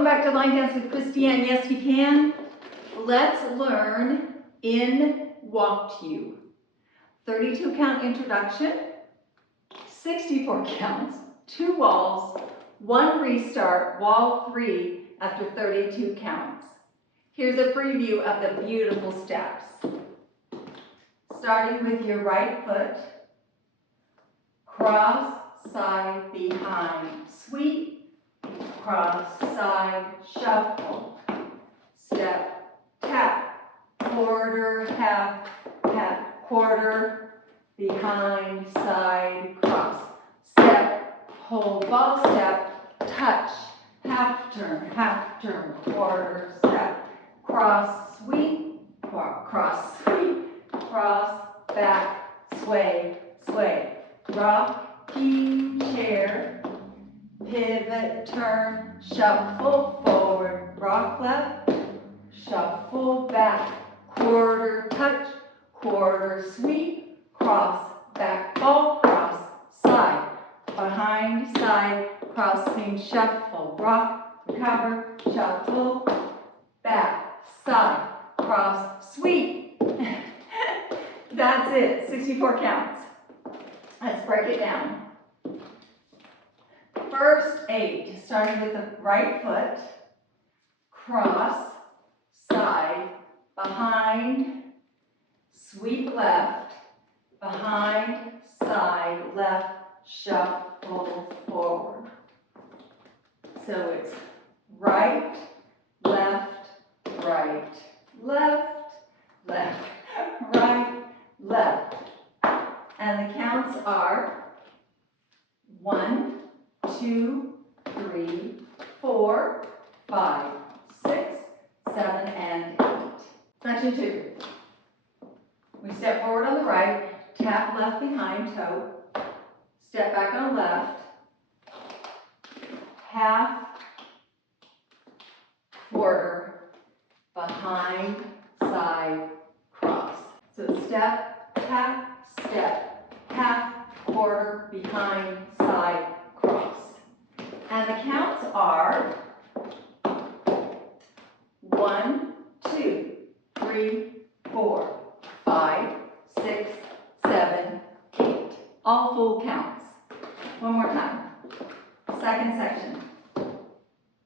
Welcome back to Line Dance with Christiane. Yes, we can. Let's learn in walk to. 32 count introduction, 64 counts, 2 walls, 1 restart, wall 3 after 32 counts. Here's a preview of the beautiful steps. Starting with your right foot, cross, side, behind, sweep, cross, side, shuffle, step, tap, quarter, half, tap, quarter, behind, side, cross, step, hold, ball step, touch, half turn, quarter, step, cross, sweep, cross, back, sway, rocking chair, pivot, turn, shuffle forward, rock left, shuffle back, quarter touch, quarter sweep, cross, back ball, cross, side, behind, side, crossing, shuffle, rock, recover, shuffle, back, side, cross, sweep. That's it, 64 counts. Let's break it down. First 8, starting with the right foot, cross, side, behind, sweep left, behind, side, left, shuffle forward. So it's right, left, right, left. And the counts are 1, 2, 3, 4, 5, 6, 7, and 8. Section 2. We step forward on the right, tap left behind toe, step back on left, half, quarter, behind, side, cross. So step, half, quarter, behind, side, cross. And the counts are 1, 2, 3, 4, 5, 6, 7, 8. All full counts. One more time. Second section.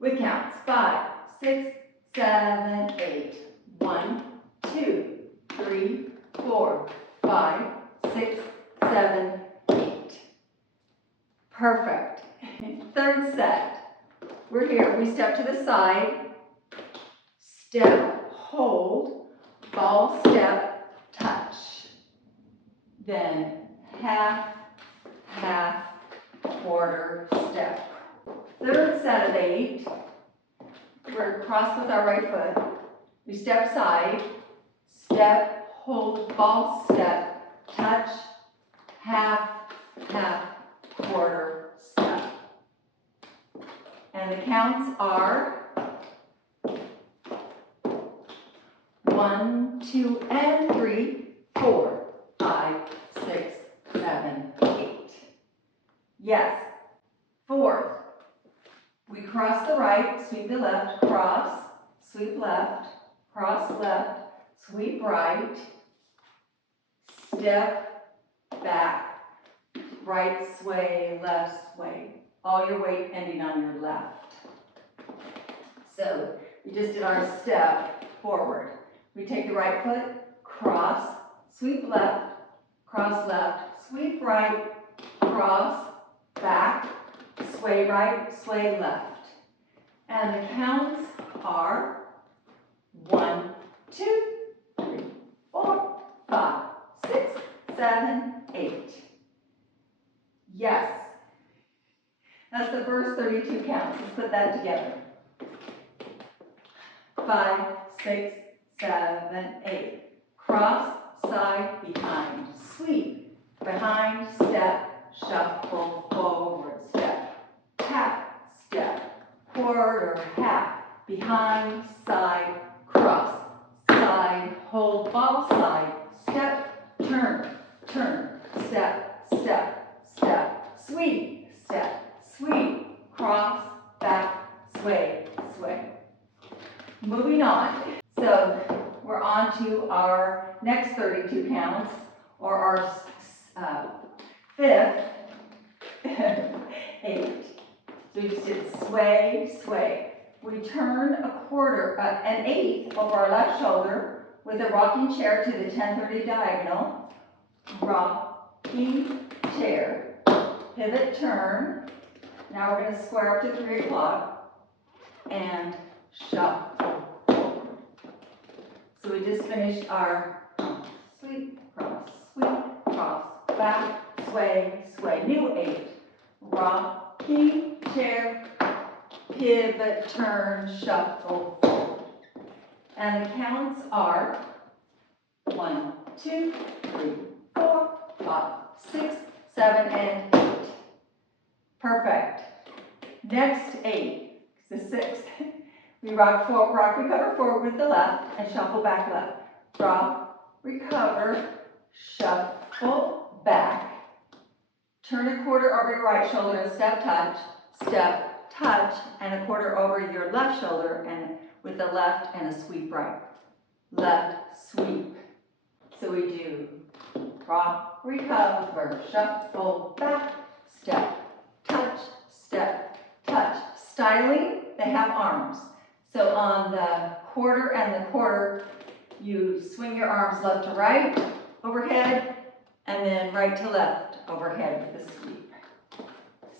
With counts 5, 6, 7, 8. 1, 2, 3, 4, 5, 6, 7, 8. Perfect. Third set. We're here. We step to the side, step, hold, ball step, touch. Then half, quarter, step. Third set of 8. We're cross with our right foot. We step side, step, hold, ball step, touch, half, quarter, step. And the counts are 1, 2, and 3, 4, 5, 6, 7, 8. Yes. Fourth, we cross the right, sweep the left, cross, sweep left, cross left, sweep right, step back, right sway, left sway. All your weight ending on your left. So we just did our step forward. We take the right foot, cross, sweep left, cross left, sweep right, cross, back, sway right, sway left. And the counts are 1, 2, 3, 4, 5, 6, 7, 8. Yes. That's the first 32 counts. Let's put that together. 5, 6, 7, 8. Cross, side, behind, sweep, behind, step, shuffle, forward, step, tap, step, quarter, half, behind, side, cross, side, hold, ball, side, step, turn, step, sweep, step, sweep, cross, back, sway, sway. Moving on. So we're on to our next 32 counts, or our fifth, 8. So we just did sway, sway. We turn an 8 over our left shoulder with a rocking chair to the 10-30 diagonal. Rocking chair, pivot, turn. Now we're going to square up to 3 o'clock and shuffle. So we just finished our sweep, cross, back, sway, sway. New 8. Rocking chair, pivot, turn, shuffle, forward. And the counts are 1, 2, 3, 4, 5, 6, 7, and 8. Perfect. Next 8, the 6th. We rock, recover forward with the left and shuffle back left. Rock, recover, shuffle back. Turn a quarter over your right shoulder and step, touch, and a quarter over your left shoulder and with the left and a sweep right. Left, sweep. So we do rock, recover, shuffle back, step, touch, styling, they have arms. So on the quarter and the quarter, you swing your arms left to right, overhead, and then right to left, overhead with the sweep.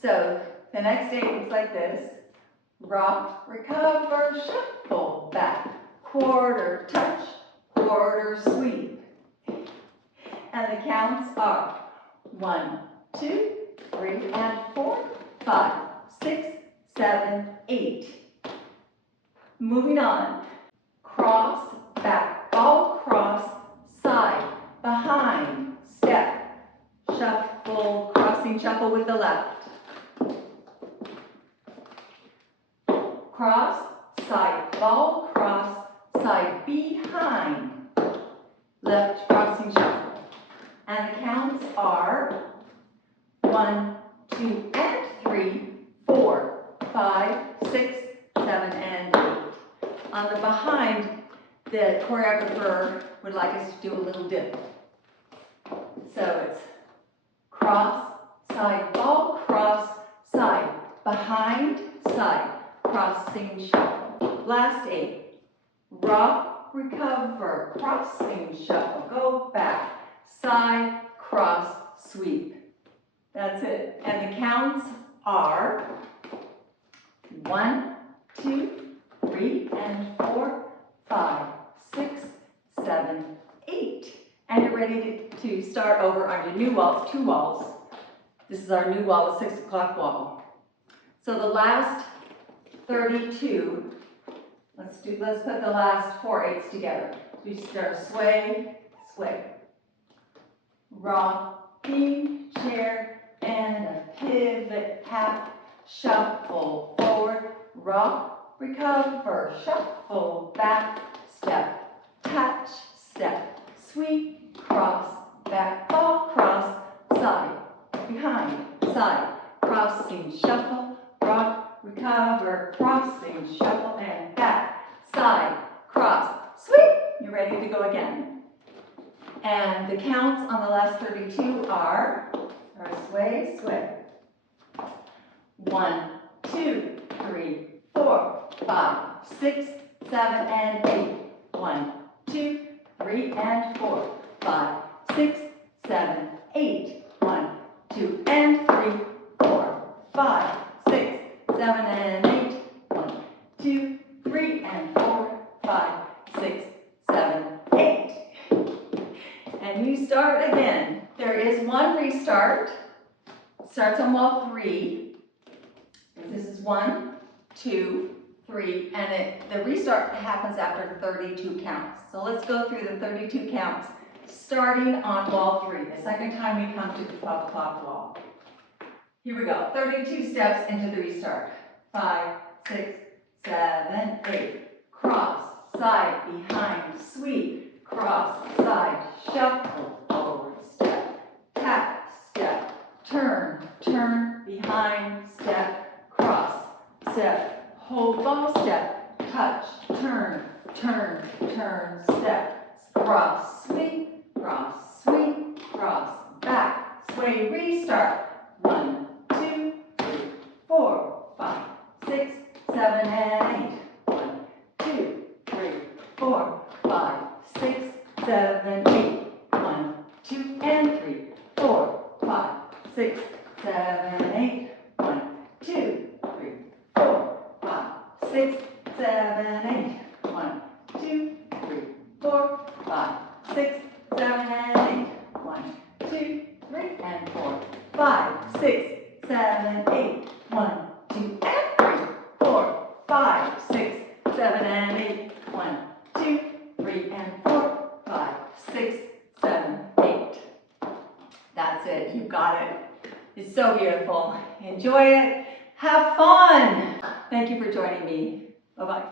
So the next 8 looks like this. Rock, recover, shuffle back, quarter, touch, quarter, sweep. And the counts are 1, 2, 3, and 4, 5, 6, 7, 8. Moving on. Cross, back, ball, cross, side, behind, step, shuffle, crossing shuffle with the left. Cross, side, ball, cross, side, behind, left, crossing shuffle. And the counts are 1, 2, and 3, 4, 5, 6, 7, and 8. On the behind, the choreographer would like us to do a little dip. So it's cross, side, ball, cross, side, behind, side, crossing shuffle. Last 8. Rock, recover, crossing shuffle, go back, side, cross, sweep. That's it. And the counts are 1, 2, 3, and 4, 5, 6, 7, 8. And you're ready to start over on your new waltz, 2 waltz. This is our new wall, the 6 o'clock wall. So the last 32, let's put the last 4 8s together. We start sway, sway. Rocking chair and a pivot, half, shuffle forward, rock, recover, shuffle back, step, touch, step, sweep, cross, back, ball, cross, side, behind, side, crossing, shuffle, rock, recover, crossing, shuffle, and back, side, cross, sweep. You're ready to go again. And the counts on the last 32 are sway, sway. 1, 2, 3, 4, 5, 6, 7, and 8. 1, 2, 3, and 4, 5, 6, 7, 8. 1, 2, and 3, 4, 5, 6, 7, and 8. 1, 2, 3, and 4, 5, 6, 7, 8. And you start again. There is one restart. Starts on wall 3. This is 1, 2, 3, and the restart happens after 32 counts. So let's go through the 32 counts, starting on wall 3, the second time we come to the 12 o'clock wall. Here we go, 32 steps into the restart. 5, 6, 7, 8. Cross, side, behind, sweep, cross, side, shuffle, forward, step, tap, step, turn, turn, behind, step, cross, step, hold ball step, touch, turn, turn, turn, step, cross, sweep, cross, back, sway, restart. 1, 2, 3, 4, 5, 6, 7, and 8. 1, 2, 3, 4, 5, 6, 7, 8. 1, 2, and 3, 4, 5, 6, 7, 8. 1, 2, 3, 4, 5, 6, 7, 8. 1, 2, 3, 4, 5, 6, 7, and 8. 1, 2, 3, and 4, 5, 6, 7, 8. 1, 2, and 3, 4, 5, 6, 7, and 8. 1, 2, 3, and 4, 5, 6, 7, 8. That's it. You got it. It's so beautiful. Enjoy it. Have fun. Thank you for joining me. Bye-bye.